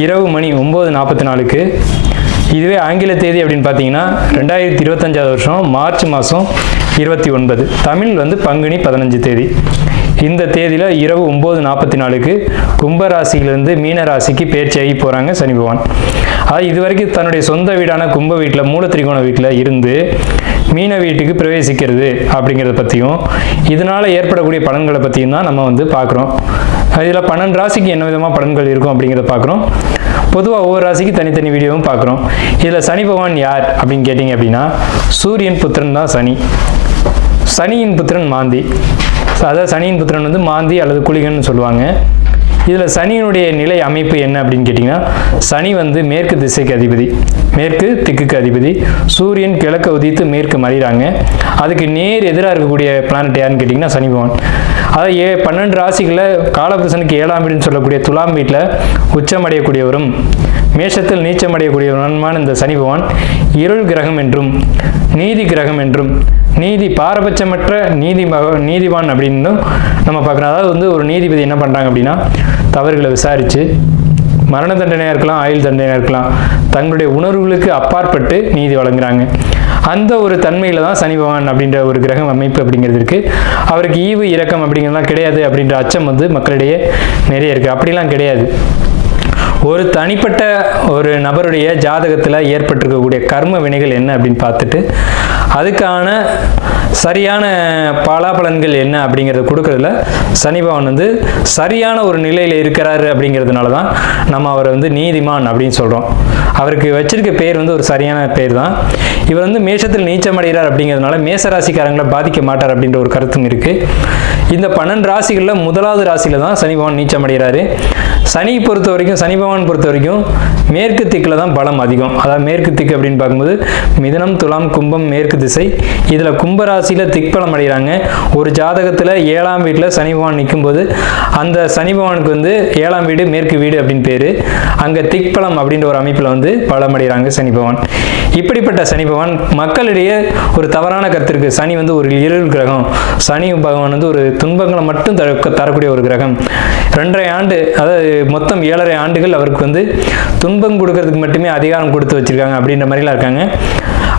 இரவு மணி ஒம்பது நாற்பத்தி நாலுக்கு. இதுவே ஆங்கில தேதி அப்படின்னு பார்த்தீங்கன்னா ரெண்டாயிரத்தி இருபத்தஞ்சாவது வருஷம் மார்ச் மாதம் இருபத்தி ஒன்பது. தமிழ் வந்து பங்குனி பதினஞ்சு தேதி. இந்த தேதியில் இரவு ஒம்பது நாற்பத்தி நாலுக்கு கும்பராசியிலிருந்து மீன ராசிக்கு பேர்ச்சி போகிறாங்க சனி பகவான். அதாவது இது வரைக்கும் தன்னுடைய சொந்த வீடான கும்ப வீட்டில் மூல திரிகோண வீட்டில் இருந்து மீன வீட்டுக்கு பிரவேசிக்கிறது அப்படிங்கிறத பற்றியும் இதனால் ஏற்படக்கூடிய பலன்களை பற்றியும் தான் நம்ம வந்து பார்க்குறோம். இதில் பன்னெண்டு ராசிக்கு என்ன விதமாக பலன்கள் இருக்கும் அப்படிங்கிறத பார்க்குறோம். பொதுவாக ஒவ்வொரு ராசிக்கு தனித்தனி வீடியோவும் பார்க்குறோம். இதில் சனி பகவான் யார் அப்படின்னு கேட்டிங்க அப்படின்னா சூரியன் புத்திரன் தான் சனி. சனியின் புத்திரன் மாந்தி. அதாவது சனியின் புத்திரன் வந்து மாந்தி அல்லது குளிகன்னு சொல்லுவாங்க. இதில் சனியினுடைய நிலை அமைப்பு என்ன அப்படின்னு கேட்டிங்கன்னா சனி வந்து மேற்கு திசைக்கு அதிபதி மேற்கு திக்குக்கு அதிபதி சூரியன் கிழக்க உதித்து மேற்கு மறைகிறாங்க. அதுக்கு நேர் எதிராக இருக்கக்கூடிய பிளானட் யாருன்னு கேட்டிங்கன்னா சனி பகவான். அதாவது ஏ பன்னெண்டு ராசிகளில் காலபுருஷனுக்கு ஏழாம் வீடுன்னு சொல்லக்கூடிய துலாம் வீட்டில் உச்சமடையக்கூடியவரும் மேஷத்தில் நீச்சமடையக்கூடியவருமான இந்த சனி பகவான் இருள் கிரகம் என்றும் நீதி கிரகம் என்றும் நீதி பாரபட்சமற்ற நீதி நீதிவான் அப்படின்னும் நம்ம பார்க்குறோம் அதாவது வந்து ஒரு நீதிபதி என்ன பண்ணுறாங்க அப்படின்னா தவறுகளை விசாரித்து மரண தண்டனையாக இருக்கலாம் ஆயுள் தண்டனையாக இருக்கலாம் தங்களுடைய உணர்வுகளுக்கு அப்பாற்பட்டு நீதி வழங்குறாங்க. அந்த ஒரு தன்மையில் தான் சனி பகவான் அப்படின்ற ஒரு கிரகம் அமைப்பு அப்படிங்கிறது இருக்குது அவருக்கு ஈவு இரக்கம் அப்படிங்கிறதுலாம் கிடையாது அப்படின்ற அச்சம் வந்து மக்களிடையே நிறைய இருக்குது அப்படிலாம் கிடையாது. ஒரு தனிப்பட்ட ஒரு நபருடைய ஜாதகத்தில் ஏற்பட்டிருக்கக்கூடிய கர்ம வினைகள் என்ன அப்படின்னு பார்த்துட்டு அதுக்கான சரியான பலாபலன்கள் என்ன அப்படிங்கிறத கொடுக்கறதுல சனி பகவான் வந்து சரியான ஒரு நிலையில் இருக்கிறாரு அப்படிங்கிறதுனால தான் நம்ம அவரை வந்து நீதிமான் அப்படின்னு சொல்கிறோம் அவருக்கு வச்சிருக்க பேர் வந்து ஒரு சரியான பேர் தான் இவர் வந்து மேஷத்தில் நீச்சம் அடைகிறார் அப்படிங்கிறதுனால மேச ராசிக்காரங்களை பாதிக்க மாட்டார் அப்படின்ற ஒரு கருத்தும் இருக்குது இந்த பன்னெண்டு ராசிகளில் முதலாவது ராசியில் தான் சனி பகவான் நீச்சம் அடைகிறாரு. சனி பொறுத்த வரைக்கும் சனி பகவான் பொறுத்த வரைக்கும் மேற்கு திக்கில் தான் பலம் அதிகம். அதாவது மேற்கு திக்கு அப்படின்னு பார்க்கும்போது மிதனம் துலாம் கும்பம் மேற்கு திசை. இதில் கும்ப ராசியில் திக்பலம் அடைகிறாங்க. ஒரு ஜாதகத்தில் ஏழாம் வீட்டில் சனி பகவான் நிற்கும்போது அந்த சனி பகவானுக்கு வந்து ஏழாம் வீடு மேற்கு வீடு அப்படின்னு பேர். அங்கே திக்பலம் அப்படின்ற ஒரு அமைப்பில் வந்து பலம் அடைகிறாங்க சனி பகவான். இப்படிப்பட்ட சனி பகவான் மக்களிடையே ஒரு தவறான கருத்து இருக்குது சனி வந்து ஒரு இருள் கிரகம். சனி பகவான் வந்து ஒரு துன்பங்களை மட்டும் தர தரக்கூடிய ஒரு கிரகம். ரெண்டரை ஆண்டு அதாவது மொத்தம் ஏழரை ஆண்டுகள் அவருக்கு வந்து துன்பம் கொடுக்கறதுக்கு மட்டுமே அதிகாரம் கொடுத்து வச்சிருக்காங்க அப்படின்ற மாதிரிலாம் இருக்காங்க.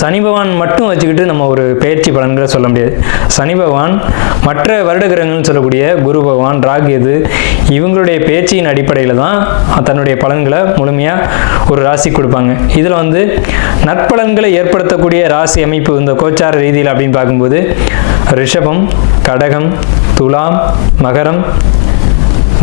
சனி பகவான் மட்டும் வச்சுக்கிட்டு நம்ம ஒரு பயிற்சி பலன்களை சொல்ல முடியாது. சனி பகவான் மற்ற வருட கிரகங்கள்னு சொல்லக்கூடிய குரு பகவான் ராகேது இவங்களுடைய பேச்சியின் அடிப்படையில் தான் தன்னுடைய பலன்களை முழுமையாக ஒரு ராசி கொடுப்பாங்க. இதில் வந்து நற்பலன்களை ஏற்படுத்தக்கூடிய ராசி அமைப்பு இந்த கோச்சார ரீதியில் அப்படின்னு பார்க்கும்போது ரிஷபம் கடகம் துலாம் மகரம்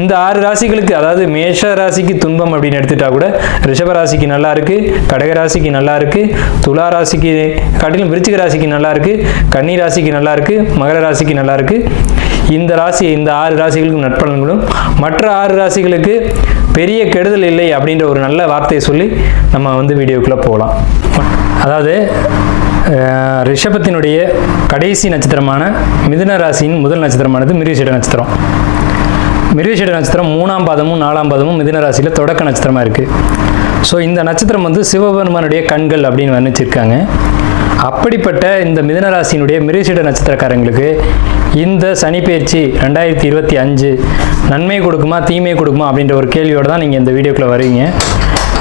இந்த ஆறு ராசிகளுக்கு அதாவது மேஷ ராசிக்கு துன்பம் அப்படின்னு எடுத்துட்டா கூட ரிஷப ராசிக்கு நல்லா இருக்கு கடக ராசிக்கு நல்லா இருக்கு துலா ராசிக்கு காட்டிலும் விருச்சிக ராசிக்கு நல்லா இருக்கு கன்னி ராசிக்கு நல்லா இருக்கு மகர ராசிக்கு நல்லா இருக்கு. இந்த ராசி இந்த ஆறு ராசிகளுக்கு நட்பலன்களும் மற்ற ஆறு ராசிகளுக்கு பெரிய கெடுதல் இல்லை அப்படின்ற ஒரு நல்ல வார்த்தையை சொல்லி நம்ம வந்து வீடியோக்குள்ளே போகலாம். அதாவது ரிஷபத்தினுடைய கடைசி நட்சத்திரமான மிதுன ராசியின் முதல் நட்சத்திரமானது மிருகசீட நட்சத்திரம். மிருகசீட நட்சத்திரம் மூணாம் பாதமும் நாலாம் பாதமும் மிதின ராசியில் தொடக்க நட்சத்திரமாக இருக்குது ஸோ இந்த நட்சத்திரம் வந்து சிவபெருமானுடைய கண்கள் அப்படின்னு வர்ணிச்சிருக்காங்க. அப்படிப்பட்ட இந்த மிதனராசியினுடைய மிருகசீட நட்சத்திரக்காரங்களுக்கு இந்த சனிப்பெயர்ச்சி ரெண்டாயிரத்தி இருபத்தி அஞ்சு நன்மை கொடுக்குமா தீமை கொடுக்குமா அப்படின்ற ஒரு கேள்வியோடு தான் நீங்கள் இந்த வீடியோக்குள்ளே வருவீங்க.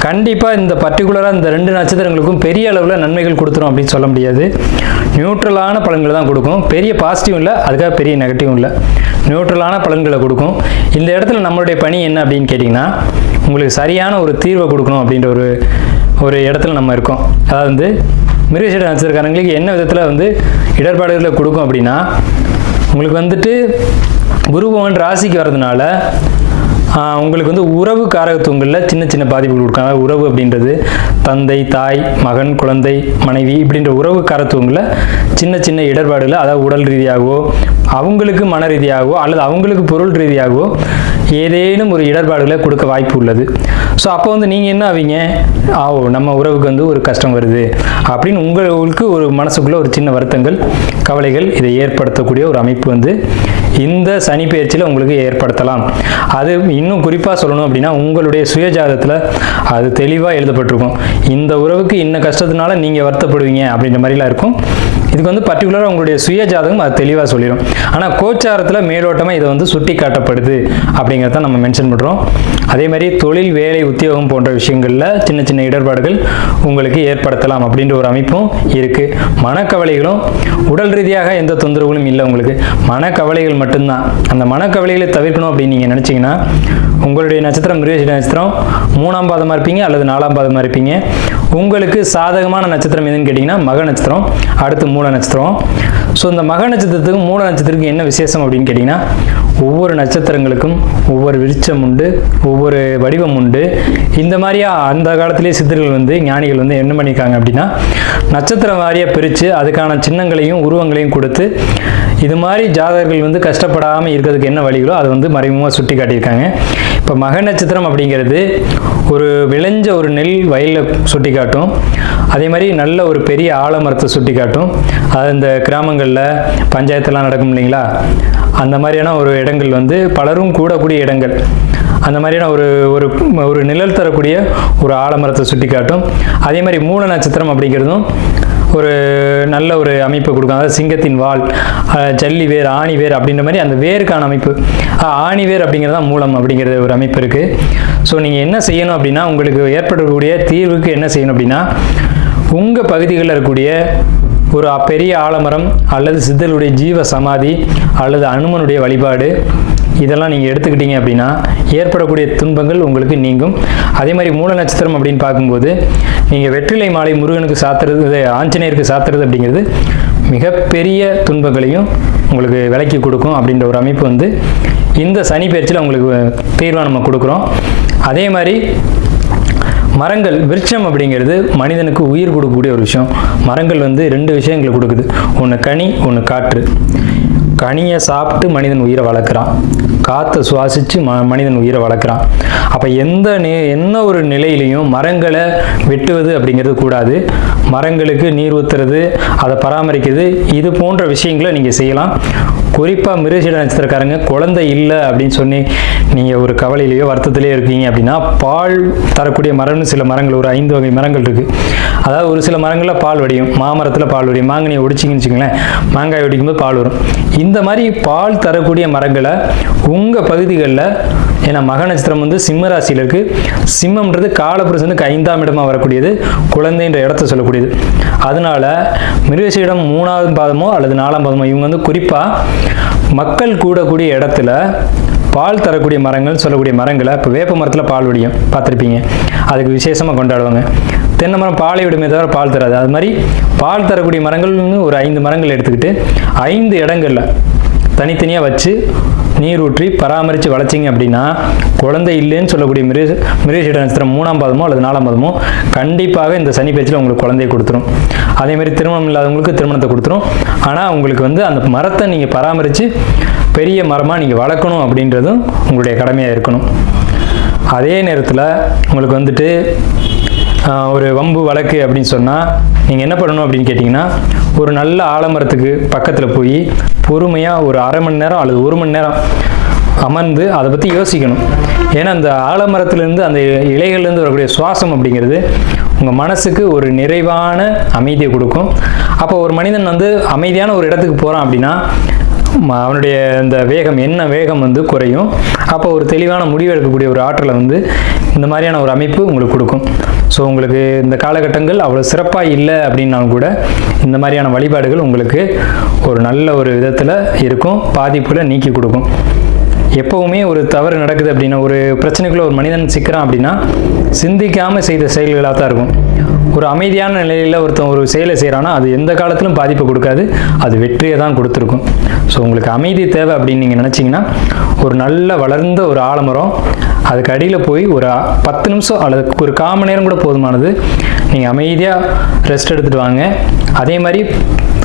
கண்டிப்பாக இந்த பர்டிகுலராக இந்த ரெண்டு நட்சத்திரங்களுக்கும் பெரிய அளவில் நன்மைகள் கொடுத்துரும் அப்படின்னு சொல்ல முடியாது. நியூட்ரலான பலன்களை தான் கொடுக்கும். பெரிய பாசிட்டிவ் இல்லை அதுக்காக பெரிய நெகட்டிவ் இல்லை. நியூட்ரலான பலன்களை கொடுக்கும். இந்த இடத்துல நம்மளுடைய பணி என்ன அப்படின்னு கேட்டிங்கன்னா உங்களுக்கு சரியான ஒரு தீர்வை கொடுக்கணும் அப்படின்ற ஒரு ஒரு இடத்துல நம்ம இருக்கோம். அதாவது வந்து மிருகசீட நட்சத்திரக்காரங்களுக்கு என்ன விதத்தில் வந்து இடர்பாடுகளை கொடுக்கும் அப்படின்னா உங்களுக்கு வந்துட்டு குரு பகவான் ராசிக்கு வர்றதுனால உங்களுக்கு வந்து உறவு காரகத்துவங்களில் சின்ன சின்ன பாதிப்புகள் கொடுக்காங்க உறவு அப்படின்றது தந்தை தாய் மகன் குழந்தை மனைவி இப்படின்ற உறவு காரத்துவங்களில் சின்ன சின்ன இடர்பாடுகளை அதாவது உடல் ரீதியாகவோ அவங்களுக்கு மன ரீதியாகவோ அல்லது அவங்களுக்கு பொருள் ரீதியாகவோ ஏதேனும் ஒரு இடர்பாடுகளை கொடுக்க வாய்ப்பு உள்ளது. ஸோ அப்போ வந்து நீங்கள் என்ன ஆவீங்க? ஆவோ நம்ம உறவுக்கு வந்து ஒரு கஷ்டம் வருது அப்படின்னு உங்களுக்கு ஒரு மனசுக்குள்ளே ஒரு சின்ன வருத்தங்கள் கவலைகள் இதை ஏற்படுத்தக்கூடிய ஒரு அமைப்பு வந்து இந்த சனி பயிற்சியில் உங்களுக்கு ஏற்படுத்தலாம். அது இன்னும் குறிப்பாக சொல்லணும் அப்படின்னா உங்களுடைய சுயஜாதத்தில் அது தெளிவாக எழுதப்பட்டிருக்கும். இந்த உறவுக்கு இன்ன கஷ்டத்தினால நீங்கள் வருத்தப்படுவீங்க அப்படின்ற மாதிரிலாம் இருக்கும். இதுக்கு வந்து பர்டிகுலராக உங்களுடைய சுய ஜாதகம் அது தெளிவாக சொல்லிடும் ஆனால் கோச்சாரத்தில் மேலோட்டமாக இதை வந்து சுட்டி காட்டப்படுது அப்படிங்கிறத நம்ம மென்ஷன் பண்ணுறோம் அதே மாதிரி தொழில் வேலை உத்தியோகம் போன்ற விஷயங்களில் சின்ன சின்ன இடர்பாடுகள் உங்களுக்கு ஏற்படுத்தலாம் அப்படின்ற ஒரு அமைப்பும் இருக்குது மனக்கவலைகளும் உடல் ரீதியாக எந்த தொந்தரவுகளும் இல்லை உங்களுக்கு. மனக்கவலைகள் மட்டும் மட்டும்தான். அந்த மனக்கவலைகளை தவிர்க்கணும் அப்படின்னு நீங்கள் நினச்சிங்கன்னா உங்களுடைய நட்சத்திரம் மிருகசீட நட்சத்திரம் மூணாம் பாதமாக இருப்பீங்க அல்லது நாலாம் பாதமாக இருப்பீங்க. உங்களுக்கு சாதகமான நட்சத்திரம் எதுன்னு கேட்டிங்கன்னா மக நட்சத்திரம் அடுத்து மூல நட்சத்திரம். ஸோ இந்த மக நட்சத்திரத்துக்கும் மூல நட்சத்திரத்துக்கும் என்ன விசேஷம் அப்படின்னு கேட்டிங்கன்னா ஒவ்வொரு நட்சத்திரங்களுக்கும் ஒவ்வொரு விருச்சம் உண்டு ஒவ்வொரு வடிவம் உண்டு. இந்த மாதிரியா அந்த காலத்திலே சித்தர்கள் வந்து ஞானிகள் வந்து என்ன பண்ணியிருக்காங்க அப்படின்னா நட்சத்திரம் வாரியாக பிரித்து அதுக்கான சின்னங்களையும் உருவங்களையும் கொடுத்து இது மாதிரி ஜாதகர்கள் வந்து கஷ்டப்படாமல் இருக்கிறதுக்கு என்ன வழிகளோ அது வந்து மறைமுகமாக சுட்டி காட்டியிருக்காங்க. இப்போ மக நட்சத்திரம் அப்படிங்கிறது ஒரு விளைஞ்ச ஒரு நெல் வயலில் சுட்டி காட்டும். அதே மாதிரி நல்ல ஒரு பெரிய ஆலமரத்தை சுட்டி காட்டும். அது இந்த கிராமங்களில் பஞ்சாயத்தெல்லாம் நடக்கும் இல்லைங்களா? அந்த மாதிரியான ஒரு இடங்கள் வந்து பலரும் கூடக்கூடிய இடங்கள். அந்த மாதிரியான ஒரு ஒரு ஒரு நிழல் தரக்கூடிய ஒரு ஆலமரத்தை சுட்டி காட்டும். அதே மாதிரி மூல நட்சத்திரம் அப்படிங்கிறதும் ஒரு நல்ல ஒரு அமைப்பு கொடுக்கும் அதாவது சிங்கத்தின் வால் ஜல்லி வேர் ஆணி வேர் அப்படின்ற மாதிரி அந்த வேருக்கான அமைப்பு. ஆணி வேர் அப்படிங்கிறது தான் மூலம் அப்படிங்கிறது ஒரு அமைப்பு இருக்குது ஸோ நீங்கள் என்ன செய்யணும் அப்படின்னா உங்களுக்கு ஏற்படக்கூடிய தீர்வுக்கு என்ன செய்யணும் அப்படின்னா உங்கள் பகுதிகளில் இருக்கக்கூடிய ஒரு பெரிய ஆலமரம் அல்லது சித்தருடைய ஜீவ சமாதி அல்லது அனுமனுடைய வழிபாடு இதெல்லாம் நீங்கள் எடுத்துக்கிட்டீங்க அப்படின்னா ஏற்படக்கூடிய துன்பங்கள் உங்களுக்கு நீங்கும். அதே மாதிரி மூல நட்சத்திரம் அப்படின்னு பார்க்கும்போது நீங்கள் வெற்றிலை மாலை முருகனுக்கு சாத்துறது ஆஞ்சநேயருக்கு சாத்துறது அப்படிங்கிறது மிகப்பெரிய துன்பங்களையும் உங்களுக்கு விலக்கி கொடுக்கும் அப்படின்ற ஒரு அமைப்பு வந்து இந்த சனி பயிற்சியில் உங்களுக்கு தீர்வாக நம்ம கொடுக்குறோம். அதே மாதிரி மரங்கள் விருட்சம் அப்படிங்கிறது மனிதனுக்கு உயிர் கொடுக்கக்கூடிய ஒரு விஷயம். மரங்கள் வந்து ரெண்டு விஷயங்களை கொடுக்குது. ஒன்று கனி ஒன்று காற்று. கனியை சாப்பிட்டு மனிதன் உயிரை வளர்க்குறான். காற்றை சுவாசித்து ம மனிதன் உயிரை வளர்க்குறான். அப்போ எந்த நே என்ன ஒரு நிலையிலையும் மரங்களை வெட்டுவது அப்படிங்கிறது கூடாது. மரங்களுக்கு நீர் ஊற்றுறது அதை பராமரிக்கிறது இது போன்ற விஷயங்களை நீங்கள் செய்யலாம். குறிப்பாக மிருசிட நட்சத்திரக்காரங்க குழந்தை இல்லை அப்படின்னு சொல்லி நீங்கள் ஒரு கவலையிலையோ வருத்தத்திலேயோ இருக்கீங்க அப்படின்னா பால் தரக்கூடிய மரம்னு சில மரங்கள் ஒரு ஐந்து வகை மரங்கள் இருக்குது அதாவது ஒரு சில மரங்களில் பால் வடியும் மாமரத்தில் பால் வடியும் மாங்கனியை ஒடிச்சிங்கன்னு வச்சுங்களேன் மாங்காய் ஒடிக்கும்போது பால் வரும். இந்த மாதிரி பால் தரக்கூடிய மரங்களை உங்கள் பகுதிகளில் ஏன்னா மக நட்சத்திரம் வந்து சிம்ம ராசியில் இருக்குது சிம்மம்ன்றது காலபுருஷனுக்கு ஐந்தாம் இடமாக வரக்கூடியது குழந்தைன்ற இடத்த சொல்லக்கூடியது. அதனால மிருகசீடம் மூணாவது பாதமோ அல்லது நாலாம் பாதமோ இவங்க வந்து குறிப்பாக மக்கள் கூடக்கூடிய இடத்துல பால் தரக்கூடிய மரங்கள்னு சொல்லக்கூடிய மரங்களை இப்போ வேப்ப மரத்தில் பால் விடியும். பார்த்துருப்பீங்க. அதுக்கு விசேஷமாக கொண்டாடுவாங்க. தென்னை மரம் பாலை விடுமே தவிர பால் தராது. அது மாதிரி பால் தரக்கூடிய மரங்கள்னு ஒரு ஐந்து மரங்கள் எடுத்துக்கிட்டு ஐந்து இடங்களில் தனித்தனியாக வச்சு நீர் ஊற்றி பராமரித்து வளர்த்திங்க அப்படின்னா குழந்தை இல்லைன்னு சொல்லக்கூடிய மிருக மிருகசீட நட்சத்திரம் மூணாம் பாதமோ அல்லது நாலாம் பாதமோ கண்டிப்பாக இந்த சனி பேச்சில் உங்களுக்கு குழந்தையை கொடுத்துரும். அதேமாதிரி திருமணம் இல்லாதவங்களுக்கு திருமணத்தை கொடுத்துரும். ஆனால் உங்களுக்கு வந்து அந்த மரத்தை நீங்கள் பராமரித்து பெரிய மரமாக நீங்கள் வளர்க்கணும் அப்படின்றதும் உங்களுடைய கடமையாக இருக்கணும். அதே நேரத்தில் உங்களுக்கு வந்துட்டு ஒரு வம்பு வழக்கு அப்படின்னு சொன்னால் நீங்கள் என்ன பண்ணணும் அப்படின்னு கேட்டிங்கன்னா ஒரு நல்ல ஆலமரத்துக்கு பக்கத்தில் போய் பொறுமையாக ஒரு அரை மணி நேரம் அல்லது ஒரு மணி நேரம் அமர்ந்து அதை பற்றி யோசிக்கணும். ஏன்னா அந்த ஆலமரத்துலேருந்து அந்த இலைகள்லேருந்து வரக்கூடிய சுவாசம் அப்படிங்கிறது உங்கள் மனசுக்கு ஒரு நிறைவான அமைதியை கொடுக்கும். அப்போ ஒரு மனிதன் வந்து அமைதியான ஒரு இடத்துக்கு போகிறான் அப்படின்னா அவனுடைய இந்த வேகம் என்ன வேகம் வந்து குறையும். அப்போ ஒரு தெளிவான முடிவு எடுக்கக்கூடிய ஒரு ஆற்றலை வந்து இந்த மாதிரியான ஒரு அமைப்பு உங்களுக்கு கொடுக்கும். ஸோ உங்களுக்கு இந்த காலகட்டங்கள் அவ்வளோ சிறப்பாக இல்லை அப்படின்னாலும் கூட இந்த மாதிரியான வழிபாடுகள் உங்களுக்கு ஒரு நல்ல ஒரு விதத்தில் இருக்கும் பாதிப்புகளை நீக்கி கொடுக்கும். எப்போவுமே ஒரு தவறு நடக்குது அப்படின்னா ஒரு பிரச்சனைக்குள்ளே ஒரு மனிதன் சிக்கிறான் அப்படின்னா சிந்திக்காமல் செய்த செயல்களாக தான் இருக்கும். ஒரு அமைதியான நிலையில் ஒருத்தன் ஒரு செயலை செய்கிறான்னா அது எந்த காலத்திலும் பாதிப்பு கொடுக்காது. அது வெற்றியை தான் கொடுத்துருக்கும். ஸோ உங்களுக்கு அமைதி தேவை அப்படின்னு நீங்கள் நினச்சிங்கன்னா ஒரு நல்ல வளர்ந்த ஒரு ஆலமரம் அதுக்கு அடியில் போய் ஒரு பத்து நிமிஷம் அல்லது ஒரு கால் மணி நேரம் கூட போதுமானது. நீங்கள் அமைதியாக ரெஸ்ட் எடுத்துகிட்டு வாங்க. அதே மாதிரி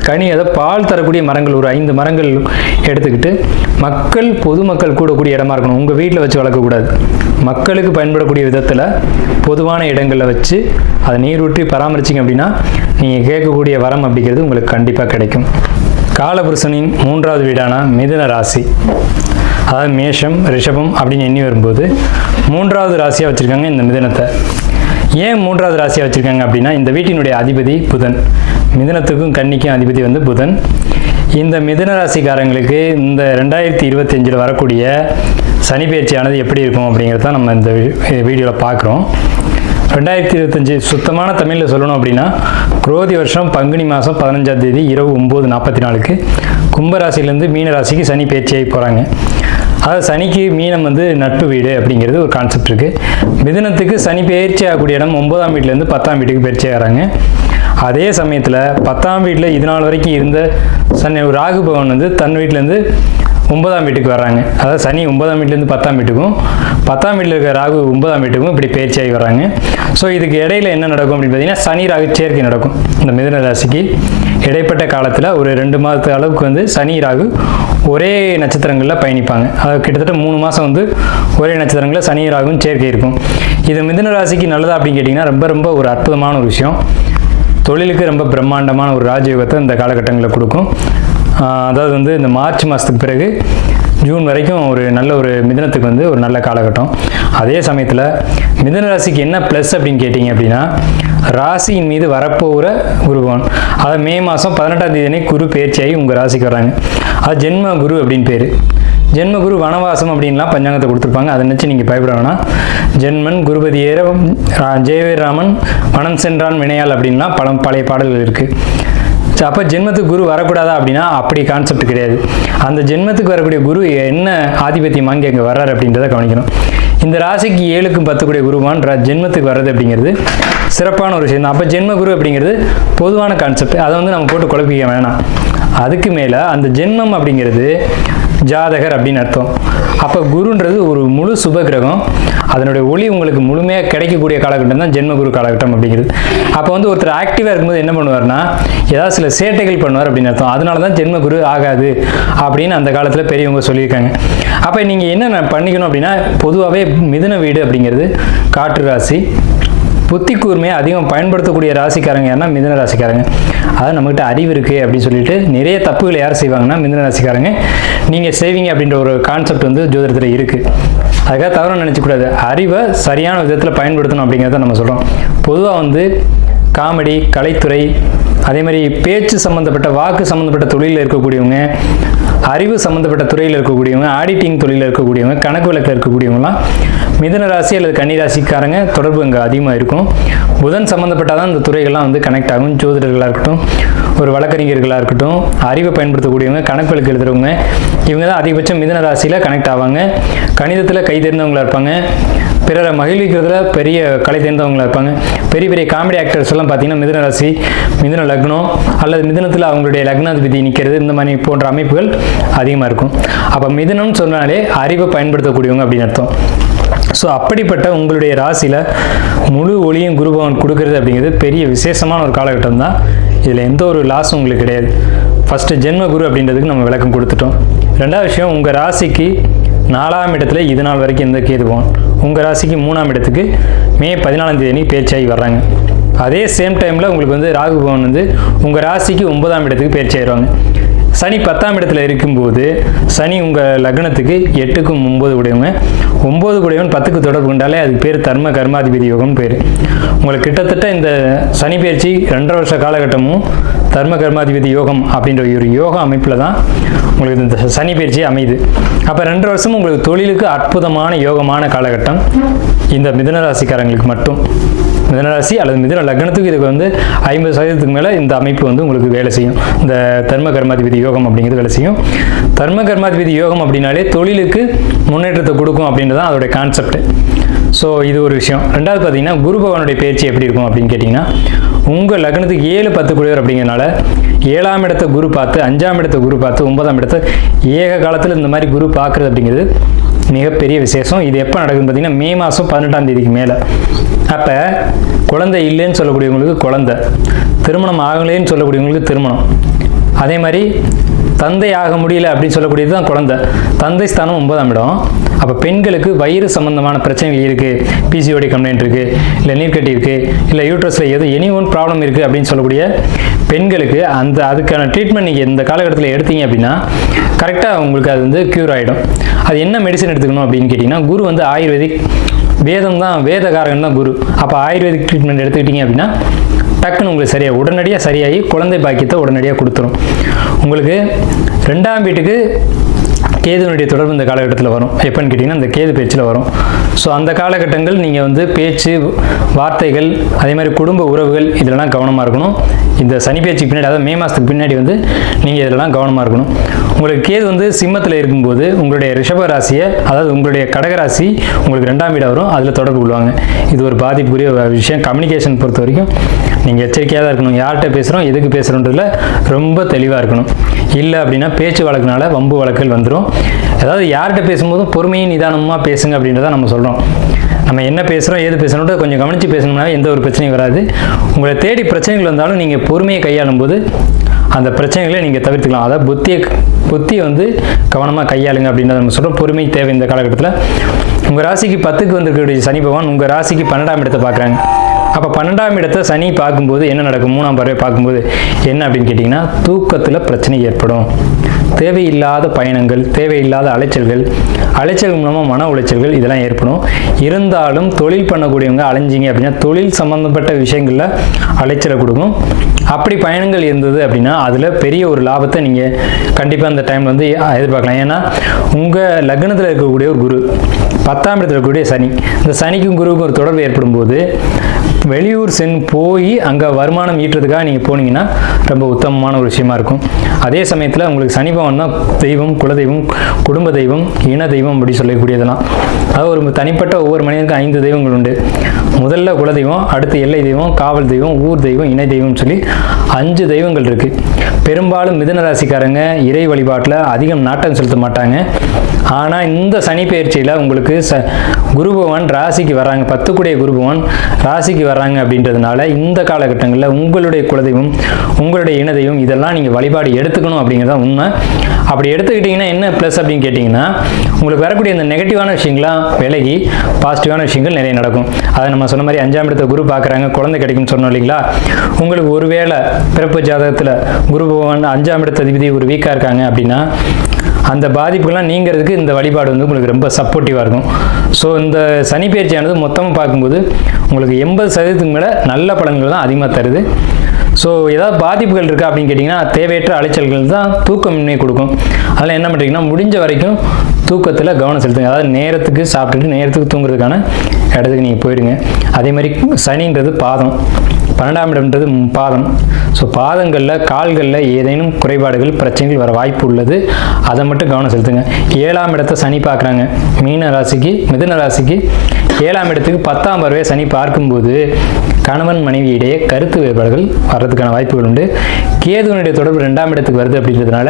கனி அதை பால் தரக்கூடிய மரங்கள் ஒரு ஐந்து மரங்கள் எடுத்துக்கிட்டு மக்கள் பொதுமக்கள் கூடக்கூடிய இடமா இருக்கணும். உங்கள் வீட்டில் வச்சு வளர்க்கக்கூடாது. மக்களுக்கு பயன்படக்கூடிய விதத்தில் பொதுவான இடங்களில் வச்சு அதை நீர் ஊற்றி பராமரிச்சிங்க அப்படின்னா நீங்கள் கேட்கக்கூடிய வரம் அப்படிங்கிறது உங்களுக்கு கண்டிப்பாக கிடைக்கும். காலபுருஷனின் மூன்றாவது வீடான மிதுன ராசி. அதாவது மேஷம் ரிஷபம் அப்படின்னு எண்ணி வரும்போது மூன்றாவது ராசியாக வச்சுருக்காங்க இந்த மிதனத்தை. ஏன் மூன்றாவது ராசியாக வச்சுருக்காங்க அப்படின்னா இந்த வீட்டினுடைய அதிபதி புதன். மிதனத்துக்கும் கன்னிக்கும் அதிபதி வந்து புதன். இந்த மிதன ராசிக்காரங்களுக்கு இந்த ரெண்டாயிரத்தி இருபத்தஞ்சில் வரக்கூடிய சனி பயிற்சியானது எப்படி இருக்கும் அப்படிங்கிறத நம்ம இந்த வீடியோவில் பார்க்குறோம். ரெண்டாயிரத்தி இருபத்தஞ்சி சுத்தமான தமிழில் சொல்லணும் அப்படின்னா குரோதி வருஷம் பங்குனி மாதம் பதினஞ்சாம் தேதி இரவு ஒம்பது நாற்பத்தி நாலுக்கு கும்பராசிலேருந்து மீன ராசிக்கு சனி பயிற்சியாகி போகிறாங்க அதாவது சனிக்கு மீனம் வந்து நட்பு வீடு அப்படிங்கிறது ஒரு கான்செப்ட் இருக்குது மிதுனத்துக்கு சனி பயிற்சி ஆகக்கூடிய இடம் ஒன்பதாம் வீட்டிலேருந்து பத்தாம் வீட்டுக்கு பயிற்சி ஆகிறாங்க. அதே சமயத்தில் பத்தாம் வீட்டில் இது நாள் வரைக்கும் இருந்த சனி ராகு பவன் வந்து தன் வீட்டிலேருந்து ஒன்பதாம் வீட்டுக்கு வர்றாங்க. அதாவது சனி ஒன்பதாம் வீட்டிலேருந்து பத்தாம் வீட்டுக்கும் பத்தாம் வீட்டில் இருக்கிற ராகு ஒன்பதாம் வீட்டுக்கும் இப்படி பயிற்சியாகி வர்றாங்க. ஸோ இதுக்கு இடையில என்ன நடக்கும் அப்படின்னு பார்த்தீங்கன்னா சனி ராகு சேர்க்கை நடக்கும். இந்த மிதன ராசிக்கு. இடைப்பட்ட காலத்தில் ஒரு ரெண்டு மாதத்து அளவுக்கு வந்து சனி ராகு ஒரே நட்சத்திரங்களில் பயணிப்பாங்க. அது கிட்டத்தட்ட மூணு மாதம் வந்து ஒரே நட்சத்திரங்களில் சனி ராகுன்னு சேர்க்கை இருக்கும். இது மிதுன ராசிக்கு நல்லதா அப்படின்னு கேட்டிங்கன்னா ரொம்ப ரொம்ப ஒரு அற்புதமான ஒரு விஷயம். தொழிலுக்கு ரொம்ப பிரம்மாண்டமான ஒரு ராஜயோகத்தை இந்த காலகட்டங்களில் கொடுக்கும். அதாவது வந்து இந்த மார்ச் மாதத்துக்கு பிறகு ஜூன் வரைக்கும் ஒரு நல்ல ஒரு மிதனத்துக்கு வந்து ஒரு நல்ல காலகட்டம். அதே சமயத்தில் மிதன ராசிக்கு என்ன ப்ளஸ் அப்படின்னு கேட்டிங்க அப்படின்னா ராசியின் மீது வரப்போகிற குருவான் அதை மே மாதம் பதினெட்டாம் தேதினே குரு பயிற்சியாகி உங்கள் ராசிக்கு வராங்க அது ஜென்ம குரு அப்படின்னு பேர். ஜென்ம குரு வனவாசம் அப்படின்லாம் பஞ்சாங்கத்தை கொடுத்துருப்பாங்க. அதை நினச்சி நீங்கள் பயப்பட வேணாம். ஜென்மன் குருபதி ஏற ஜெயவீரராமன் வனம் சென்றான் வினையால் அப்படின்லாம் பல பழைய பாடல்கள் இருக்குது ஸோ அப்போ ஜென்மத்துக்கு குரு வரக்கூடாதா அப்படின்னா அப்படி கான்செப்ட் கிடையாது. அந்த ஜென்மத்துக்கு வரக்கூடிய குரு என்ன ஆதிபத்தியம் வாங்கி அங்கே வர்றாரு அப்படின்றத கவனிக்கணும். இந்த ராசிக்கு ஏழுக்கும் பத்துக்கூடிய குருவான்ற ஜென்மத்துக்கு வர்றது அப்படிங்கிறது சிறப்பான ஒரு விஷயம் தான் அப்போ ஜென்ம குரு அப்படிங்கிறது பொதுவான கான்செப்ட் அதை வந்து நம்ம போட்டு குழப்பிக்க வேணாம். அதுக்கு மேலே அந்த ஜென்மம் அப்படிங்கிறது ஜாதகர் அப்படின்னு அர்த்தம். அப்போ குருன்றது ஒரு முழு சுப கிரகம் அதனுடைய ஒளி உங்களுக்கு முழுமையாக கிடைக்கக்கூடிய காலகட்டம் தான் ஜென்மகுரு காலகட்டம் அப்படிங்கிறது. அப்போ வந்து ஒருத்தர் ஆக்டிவாக இருக்கும்போது என்ன பண்ணுவார்னா ஏதாவது சில சேட்டைகள் பண்ணுவார் அப்படின்னு அர்த்தம். அதனால தான் ஜென்மகுரு ஆகாது அப்படின்னு அந்த காலத்தில் பெரியவங்க சொல்லியிருக்காங்க. அப்போ நீங்கள் என்ன பண்ணிக்கணும் அப்படின்னா பொதுவாகவே மிதுன வீடு அப்படிங்கிறது காற்று ராசி புத்தி கூர்மையை அதிகம் பயன்படுத்தக்கூடிய ராசிக்காரங்க ஏன்னா மிதன ராசிக்காரங்க. அதாவது நம்மகிட்ட அறிவு இருக்குது அப்படின்னு சொல்லிட்டு நிறைய தப்புகளை யார் செய்வாங்கன்னா மிதன ராசிக்காரங்க. நீங்கள் செய்வீங்க அப்படின்ற ஒரு கான்செப்ட் வந்து ஜோதிடத்தில் இருக்குது அதுக்காக தவறாக நினச்சக்கூடாது. அறிவை சரியான விதத்தில் பயன்படுத்தணும் அப்படிங்கிறத நம்ம சொல்கிறோம் பொதுவாக வந்து காமெடி கலைத்துறை அதே மாதிரி பேச்சு சம்மந்தப்பட்ட வாக்கு சம்மந்தப்பட்ட தொழிலில் இருக்கக்கூடியவங்க அறிவு சம்மந்தப்பட்ட துறையில் இருக்கக்கூடியவங்க ஆடிட்டிங் தொழிலில் இருக்கக்கூடியவங்க கணக்கு விளக்கில் இருக்கக்கூடியவங்களாம் மிதன ராசி அல்லது கன்னி ராசிக்காரங்க தொடர்பு இங்கே அதிகமாக இருக்கும். புதன் சம்மந்தப்பட்டால் தான் இந்த துறைகள்லாம் வந்து கனெக்ட் ஆகும். ஜோதிடர்களாக இருக்கட்டும் ஒரு வழக்கறிஞர்களாக இருக்கட்டும் அறிவை பயன்படுத்தக்கூடியவங்க கணக்கு விளக்கு எழுதுறவங்க இவங்க தான் அதிகபட்சம் மிதன ராசியில் கனெக்ட் ஆவாங்க. கணிதத்தில் கை தேர்ந்தவங்களா இருப்பாங்க. பிறரை மகிழ்விக்கிறதுல பெரிய கலை தேர்ந்தவங்களாக இருப்பாங்க. பெரிய பெரிய காமெடி ஆக்டர்ஸ் எல்லாம் பார்த்தீங்கன்னா மிதன ராசி மிதுன லக்னம் அல்லது மிதனத்தில் அவங்களுடைய லக்னாதிபதி நிற்கிறது இந்த மாதிரி போன்ற அமைப்புகள் அதிகமாக இருக்கும். அப்போ மிதுனம்னு சொன்னாலே அறிவை பயன்படுத்தக்கூடியவங்க அப்படின்னு அர்த்தம். ஸோ அப்படிப்பட்ட உங்களுடைய ராசியில் முழு ஒளியும் குருபவன் கொடுக்கறது அப்படிங்கிறது பெரிய விசேஷமான ஒரு காலகட்டம் தான். இதில் எந்த ஒரு லாஸும் உங்களுக்கு கிடையாது. ஃபஸ்ட்டு ஜென்ம குரு அப்படின்றதுக்கு நம்ம விளக்கம் கொடுத்துட்டோம். ரெண்டாவது விஷயம் உங்கள் ராசிக்கு நாலாம் இடத்துல இது நாள் வரைக்கும் எந்த கேதுவான் உங்கள் ராசிக்கு மூணாம் இடத்துக்கு மே பதினாலாம் தேதி பேச்சாகி வர்றாங்க. அதே சேம் டைமில் உங்களுக்கு வந்து ராகு பவன் வந்து உங்கள் ராசிக்கு ஒன்பதாம் இடத்துக்கு பேச்சாயிடுவாங்க சனி பத்தாம் இடத்துல இருக்கும்போது சனி உங்கள் லக்னத்துக்கு எட்டுக்கும் ஒம்பது உடையவங்க. ஒம்பது உடையவன் பத்துக்கு தொடர்பு கொண்டாலே அதுக்கு பேர் தர்ம கர்மாதிபதி யோகம்னு பேர். உங்களுக்கு கிட்டத்தட்ட இந்த சனி பயிற்சி ரெண்டரை வருஷ காலகட்டமும் தர்ம கர்மாதிபதி யோகம் அப்படின்ற ஒரு யோகா அமைப்பில் தான் உங்களுக்கு இந்த சனி பயிற்சி அமையுது. அப்போ ரெண்டரை வருஷமும் உங்களுக்கு தொழிலுக்கு அற்புதமான யோகமான காலகட்டம். இந்த மிதனராசிக்காரங்களுக்கு மட்டும். மிதனராசி அல்லது மிதன லக்னத்துக்கு இதுக்கு வந்து ஐம்பது சதவீதத்துக்கு மேலே இந்த அமைப்பு வந்து உங்களுக்கு வேலை செய்யும். இந்த தர்ம கர்மாதிபதி யோகம் அப்படிங்கிறது வேலை செய்யும். தர்ம கர்மாதிபதி யோகம் அப்படின்னாலே தொழிலுக்கு முன்னேற்றத்தை கொடுக்கும் அப்படின்றது தான் அதோடைய கான்செப்ட் ஸோ இது ஒரு விஷயம். ரெண்டாவது பார்த்தீங்கன்னா குரு பகவானுடைய பேச்சு எப்படி இருக்கும் அப்படின்னு கேட்டிங்கன்னா உங்கள் லக்னத்துக்கு ஏழு பத்து குழுவர் அப்படிங்கிறனால ஏழாம் இடத்த குரு பார்த்து அஞ்சாம் இடத்த குரு பார்த்து ஒன்பதாம் இடத்த ஏக காலத்தில் இந்த மாதிரி குரு பார்க்குறது அப்படிங்கிறது மிகப்பெரிய விசேஷம். இது எப்போ நடக்குதுன்னு பார்த்தீங்கன்னா மே மாதம் பதினெட்டாம் தேதிக்கு மேலே. அப்போ குழந்தை இல்லைன்னு சொல்லக்கூடியவங்களுக்கு குழந்தை. திருமணம் ஆகலைன்னு சொல்லக்கூடியவங்களுக்கு திருமணம். அதே மாதிரி தந்தை ஆக முடியல அப்படின்னு சொல்லக்கூடியது தான் குழந்தை. தந்தை ஸ்தானம் ஒன்பதாம் இடம். அப்போ பெண்களுக்கு வயிறு சம்மந்தமான பிரச்சனைகள் இருக்குது பிசிஓடி கம்ப்ளைண்ட் இருக்குது இல்லை நீர்க்கட்டி இருக்குது இல்லை யூட்ரஸில் எது எனி ஒன் ப்ராப்ளம் இருக்குது அப்படின்னு சொல்லக்கூடிய பெண்களுக்கு அந்த அதுக்கான ட்ரீட்மெண்ட் நீங்கள் இந்த காலகட்டத்தில் எடுத்தீங்க அப்படின்னா கரெக்டாக உங்களுக்கு அது வந்து க்யூர் ஆகிடும் அது என்ன மெடிசன் எடுத்துக்கணும் அப்படின்னு கேட்டிங்கன்னா குரு வந்து ஆயுர்வேதிக் வேதம் தான் வேதகாரகன் தான் குரு. அப்போ ஆயுர்வேதிக் ட்ரீட்மெண்ட் எடுத்துக்கிட்டீங்க அப்படின்னா டக்குன்னு உங்களுக்கு சரியாக உடனடியாக சரியாகி குழந்தை பாக்கியத்தை உடனடியாக கொடுத்துரும். உங்களுக்கு ரெண்டாம் வீட்டுக்கு கேதுனுடைய தொடர்பு இந்த காலகட்டத்தில் வரும். எப்போன்னு கேட்டிங்கன்னா இந்த கேது பேச்சில் வரும். ஸோ அந்த காலகட்டங்கள் நீங்கள் வந்து பேச்சு வார்த்தைகள் அதே மாதிரி குடும்ப உறவுகள் இதிலலாம் கவனமாக இருக்கணும். இந்த சனி பேச்சுக்கு பின்னாடி அதாவது மே மாதத்துக்கு பின்னாடி வந்து நீங்கள் இதிலலாம் கவனமாக இருக்கணும். உங்களுக்கு கேது வந்து சிம்மத்தில் இருக்கும்போது உங்களுடைய ரிஷப ராசியை அதாவது உங்களுடைய கடகராசி உங்களுக்கு ரெண்டாம் வீடாக வரும். அதில் தொடர்பு கொள்வாங்க. இது ஒரு பாதிப்புக்குரிய விஷயம். கம்யூனிகேஷன் பொறுத்த வரைக்கும் நீங்கள் எச்சரிக்கையாக தான் இருக்கணும். யார்கிட்ட பேசுகிறோம் எதுக்கு பேசுகிறோன்றதுல ரொம்ப தெளிவாக இருக்கணும். இல்லை அப்படின்னா பேச்சு வழக்குனால வம்பு வழக்குகள் வந்துடும் அதாவது யார்கிட்ட பேசும்போதும் பொறுமையும் நிதானமாக பேசுங்க அப்படின்றத நம்ம சொல்கிறோம் நம்ம என்ன பேசுகிறோம் ஏது பேசணுன்றது கொஞ்சம் கவனித்து பேசணும்னா எந்த ஒரு பிரச்சனையும் வராது. உங்களை தேடி பிரச்சனைகள் வந்தாலும் நீங்கள் பொறுமையை கையாளும் போது அந்த பிரச்சனைகளை நீங்கள் தவிர்த்துக்கலாம். அதாவது புத்தியை புத்தியை வந்து கவனமாக கையாளுங்க அப்படின்றத நம்ம சொல்கிறோம் பொறுமை தேவை இந்த காலகட்டத்தில். உங்கள் ராசிக்கு பத்துக்கு வந்திருக்கக்கூடிய சனி பகவான் உங்கள் ராசிக்கு பன்னெண்டாம் இடத்தை பார்க்குறாங்க. அப்போ பன்னெண்டாம் இடத்தை சனி பார்க்கும்போது என்ன நடக்கும்? மூணாம் பறவை பார்க்கும்போது என்ன அப்படின்னு கேட்டிங்கன்னா தூக்கத்தில் பிரச்சனை ஏற்படும். தேவையில்லாத பயணங்கள் தேவையில்லாத அலைச்சல்கள் அலைச்சல் மூலமாக மன உளைச்சல்கள் இதெல்லாம் ஏற்படும். இருந்தாலும் தொழில் பண்ணக்கூடியவங்க அலைஞ்சிங்க அப்படின்னா தொழில் சம்மந்தப்பட்ட விஷயங்களில் அலைச்சலை கொடுக்கும். அப்படி பயணங்கள் இருந்தது அப்படின்னா அதில் பெரிய ஒரு லாபத்தை நீங்கள் கண்டிப்பாக அந்த டைமில் வந்து எதிர்பார்க்கலாம். ஏன்னா உங்கள் லக்னத்தில் இருக்கக்கூடிய ஒரு குரு பத்தாம் இடத்துல இருக்கக்கூடிய சனி. இந்த சனிக்கும் குருவுக்கும் ஒரு தொடர்பு ஏற்படும் போது வெளியூர் சென் போய் அங்கே வருமானம் ஈட்டுறதுக்காக நீங்கள் போனீங்கன்னா ரொம்ப உத்தமமான ஒரு விஷயமா இருக்கும். அதே சமயத்தில் உங்களுக்கு சனி பவன் தான் தெய்வம் குலதெய்வம் குடும்ப தெய்வம் இன தெய்வம் அப்படி சொல்லக்கூடியதெல்லாம். அதாவது ஒரு தனிப்பட்ட ஒவ்வொரு மனிதனுக்கும் ஐந்து தெய்வங்கள் உண்டு. முதல்ல குலதெய்வம் அடுத்து எல்லை தெய்வம் காவல் தெய்வம் ஊர் தெய்வம் இணை தெய்வம்னு சொல்லி அஞ்சு தெய்வங்கள் இருக்குது பெரும்பாலும் மிதன ராசிக்காரங்க இறை வழிபாட்டில் அதிகம் நாட்டம் செலுத்த மாட்டாங்க. ஆனால் இந்த சனி பயிற்சியில் உங்களுக்கு ச குரு பகவான் ராசிக்கு வராங்க. பத்துக்குடைய குரு பகவான் ராசிக்கு வர்றாங்க அப்படின்றதுனால இந்த காலகட்டங்களில் உங்களுடைய குலதெய்வம் உங்களுடைய இனதெய்வம் இதெல்லாம் நீங்கள் வழிபாடு எடுத்துக்கணும் அப்படிங்கிறதா உண்மை. அப்படி எடுத்துக்கிட்டிங்கன்னா என்ன ப்ளஸ் அப்படின்னு கேட்டிங்கன்னா உங்களுக்கு வரக்கூடிய இந்த நெகட்டிவான விஷயங்கள்லாம் விலகி பாசிட்டிவான விஷயங்கள் நிறைய நடக்கும். அதை நம்ம சொன்ன மாதிரி அஞ்சாம் இடத்த குரு பார்க்குறாங்க குழந்தை கிடைக்கும்னு சொன்னோம் இல்லைங்களா? உங்களுக்கு ஒருவேளை பிறப்பு ஜாதகத்தில் குரு பகவான் அஞ்சாம் இடத்த அதிபதி ஒரு வீக்காக இருக்காங்க அப்படின்னா அந்த பாதிப்புகள்லாம் நீங்கிறதுக்கு இந்த வழிபாடு வந்து உங்களுக்கு ரொம்ப சப்போர்ட்டிவாக இருக்கும். ஸோ இந்த சனி பயிற்சியானது மொத்தமாக பார்க்கும்போது உங்களுக்கு எண்பது சதவீதத்துக்கு மேலே நல்ல பலன்கள் தான் அதிகமாக தருது. ஸோ ஏதாவது பாதிப்புகள் இருக்கா அப்படின்னு கேட்டிங்கன்னா தேவையற்ற அலைச்சல்கள் தான் தூக்கமின்மை கொடுக்கும். அதெல்லாம் என்ன பண்ணுறீங்கன்னா முடிஞ்ச வரைக்கும் தூக்கத்தில் கவனம் செலுத்துங்க. அதாவது நேரத்துக்கு சாப்பிட்டுட்டு நேரத்துக்கு தூங்குறதுக்கான இடத்துக்கு நீங்கள் போயிடுங்க அதே மாதிரி சனின்றது பாதம். பன்னெண்டாம் இடம்ன்றது பாதம். ஸோ பாதங்களில் கால்களில் ஏதேனும் குறைபாடுகள் பிரச்சனைகள் வர வாய்ப்பு உள்ளது. அதை மட்டும் கவனம் செலுத்துங்க. ஏழாம் இடத்தை சனி பார்க்குறாங்க. மீன ராசிக்கு மிதுன ராசிக்கு ஏழாம் இடத்துக்கு பத்தாம் பருவே சனி பார்க்கும்போது கணவன் மனைவி இடையே கருத்து வேறுபாடுகள் வர்றதுக்கான வாய்ப்புகள் உண்டு. கேதுவனுடைய தொடர்பு ரெண்டாம் இடத்துக்கு வருது அப்படின்றதுனால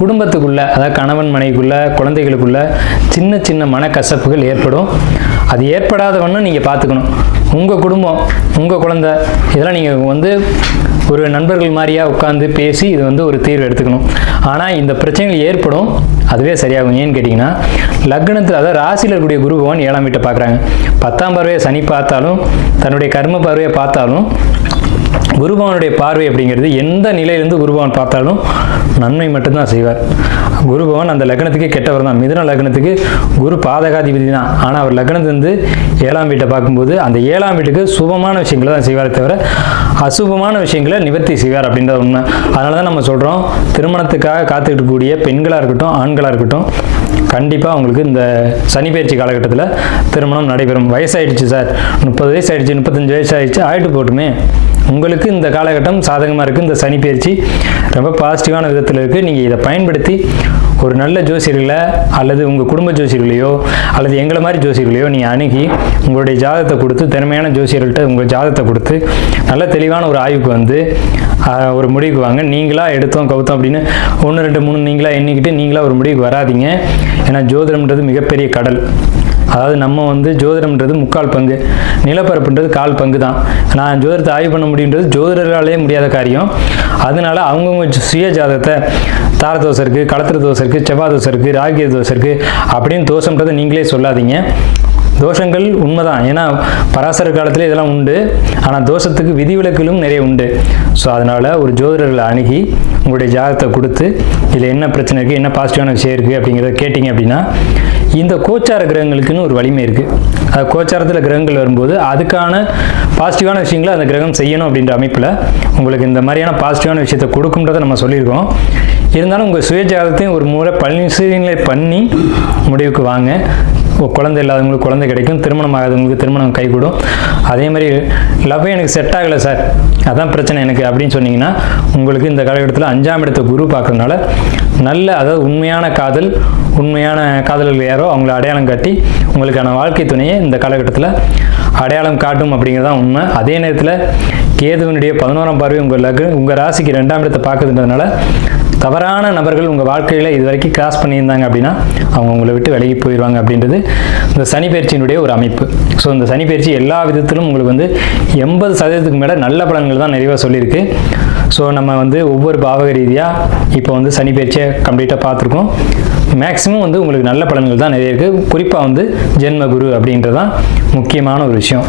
குடும்பத்துக்குள்ள அதாவது கணவன் மனைவிக்குள்ள குழந்தைகளுக்குள்ள சின்ன சின்ன மனக்கசப்புகள் ஏற்படும். அது ஏற்படாதவன்னு நீங்கள் பார்த்துக்கணும். உங்கள் குடும்பம் உங்கள் குழந்தை இதெல்லாம் நீங்கள் வந்து ஒரு நண்பர்கள் மாதிரியா உட்காந்து பேசி இது வந்து ஒரு தீர்வு எடுத்துக்கணும். ஆனால் இந்த பிரச்சனைகள் ஏற்படும் அதுவே சரியாகும். ஏன்னு கேட்டிங்கன்னா லக்னத்தில் அதாவது ராசியில் இருக்கக்கூடிய குரு பகவான் ஏழாம் வீட்டை பார்க்குறாங்க. பத்தாம் பார்வையை சனி பார்த்தாலும் தன்னுடைய கர்ம பார்வையை பார்த்தாலும் குருபவனுடைய பார்வை அப்படிங்கிறது எந்த நிலையிலேருந்து குருபவன் பார்த்தாலும் நன்மை மட்டும்தான் செய்வார். குருபவன் அந்த லக்னத்துக்கே கெட்டவர் தான். மிதுன லக்னத்துக்கு குரு பாதகாதிபதி தான். ஆனால் அவர் லக்னத்திலிருந்து ஏழாம் வீட்டை பார்க்கும்போது அந்த ஏழாம் வீட்டுக்கு சுபமான விஷயங்களை தான் செய்வாரே தவிர அசுபமான விஷயங்களை நிவர்த்தி செய்வார் அப்படின்றது உண்மை. அதனால தான் நம்ம சொல்கிறோம் திருமணத்துக்காக காத்துக்கிட்டக்கூடிய பெண்களாக இருக்கட்டும் ஆண்களாக இருக்கட்டும் கண்டிப்பாக அவங்களுக்கு இந்த சனி பயிற்சி காலகட்டத்தில் திருமணம் நடைபெறும். வயசாயிடுச்சு சார். முப்பது வயசு ஆயிடுச்சு முப்பத்தஞ்சு வயசு ஆயிடுச்சு ஆயிட்டு போட்டுமே. உங்களுக்கு இந்த காலகட்டம் சாதகமாக இருக்குது இந்த சனி பயிற்சி ரொம்ப பாசிட்டிவான விதத்தில் இருக்குது நீங்கள் இதை பயன்படுத்தி ஒரு நல்ல ஜோசியர்களை அல்லது உங்கள் குடும்ப ஜோசியர்களையோ அல்லது எங்களை மாதிரி ஜோசியர்களையோ நீங்கள் அணுகி உங்களுடைய ஜாதகத்தை கொடுத்து திறமையான ஜோசியர்கள்ட்ட உங்கள் ஜாதகத்தை கொடுத்து நல்ல தெளிவான ஒரு ஆய்வுக்கு வந்து ஒரு முடிவுக்கு வாங்க. நீங்களாக எடுத்தோம் கவுத்தோம் அப்படின்னு ஒன்று ரெண்டு மூணு நீங்களாக எண்ணிக்கிட்டு நீங்களாக ஒரு முடிவுக்கு வராதீங்க. ஏன்னா ஜோதிடம்ன்றது மிகப்பெரிய கடல். அதாவது நம்ம வந்து ஜோதிடம்ன்றது முக்கால் பங்கு நிலப்பரப்புன்றது கால் பங்கு தான் நான் ஜோதிடத்தை ஆய்வு பண்ண முடியுன்றது ஜோதிடர்களாலே முடியாத காரியம். அதனால அவங்கவுங்க சுய ஜாதகத்தை தார தோசை இருக்குது களத்திர தோசை இருக்குது செவ்வாய் தோசை இருக்குது ராகிய தோசை இருக்குது அப்படின்னு தோஷம்ன்றதை நீங்களே சொல்லாதீங்க. தோஷங்கள் உண்மைதான். ஏன்னா பராசர காலத்தில் இதெல்லாம் உண்டு. ஆனால் தோஷத்துக்கு விதிவிலக்கிலும் நிறைய உண்டு. ஸோ அதனால் ஒரு ஜோதிடர்களை அணுகி உங்களுடைய ஜாதகத்தை கொடுத்து இதில் என்ன பிரச்சனை இருக்குது என்ன பாசிட்டிவான விஷயம் இருக்குது அப்படிங்கிறத கேட்டிங்க அப்படின்னா இந்த கோச்சார கிரகங்களுக்குன்னு ஒரு வலிமை இருக்குது அது கோச்சாரத்தில் கிரகங்கள் வரும்போது அதுக்கான பாசிட்டிவான விஷயங்களை அந்த கிரகம் செய்யணும் அப்படின்ற அமைப்பில் உங்களுக்கு இந்த மாதிரியான பாசிட்டிவான விஷயத்தை கொடுக்கும்ன்றதை நம்ம சொல்லியிருக்கோம். இருந்தாலும் உங்கள் சுய ஜாதகத்தையும் ஒரு முறை பரிசீலனை பண்ணி முடிவுக்கு வாங்க. குழந்தை இல்லாதவங்களுக்கு குழந்தை கிடைக்கும் திருமணம் ஆகாதவங்களுக்கு திருமணம் கைகூடும். அதே மாதிரி லவ் எனக்கு செட் ஆகலை சார் அதான் பிரச்சனை எனக்கு அப்படின்னு சொன்னீங்கன்னா உங்களுக்கு இந்த காலகட்டத்தில் அஞ்சாம் இடத்த குரு பார்க்கறதுனால நல்ல அதாவது உண்மையான காதல் உண்மையான காதலர்கள் யாரோ அவங்கள அடையாளம் காட்டி உங்களுக்கான வாழ்க்கை துணையை இந்த காலகட்டத்தில் அடையாளம் காட்டும் அப்படிங்கிறதான் உண்மை. அதே நேரத்தில் கேதுவனுடைய பதினோராம் பார்வை உங்கள் லக்கு உங்கள் ராசிக்கு ரெண்டாம் இடத்தை பார்க்குதுன்றதுனால தவறான நபர்கள் உங்கள் வாழ்க்கையில் இது வரைக்கும் கிராஸ் பண்ணியிருந்தாங்க அப்படின்னா அவங்க உங்களை விட்டு விலகி போயிடுவாங்க அப்படின்றது இந்த சனி பயிற்சியினுடைய ஒரு அமைப்பு. ஸோ இந்த சனி பயிற்சி எல்லா விதத்திலும் உங்களுக்கு வந்து எண்பது சதவீதத்துக்கு மேலே நல்ல பலன்கள் தான் நிறைவாக சொல்லியிருக்கு. ஸோ நம்ம வந்து ஒவ்வொரு பாவக ரீதியாக இப்போ வந்து சனி பயிற்சியை கம்ப்ளீட்டாக பார்த்துருக்கோம். மேக்ஸிமம் வந்து உங்களுக்கு நல்ல பலன்கள் தான் நிறைய இருக்குது குறிப்பாக வந்து ஜென்ம குரு அப்படின்றது தான் முக்கியமான ஒரு விஷயம்.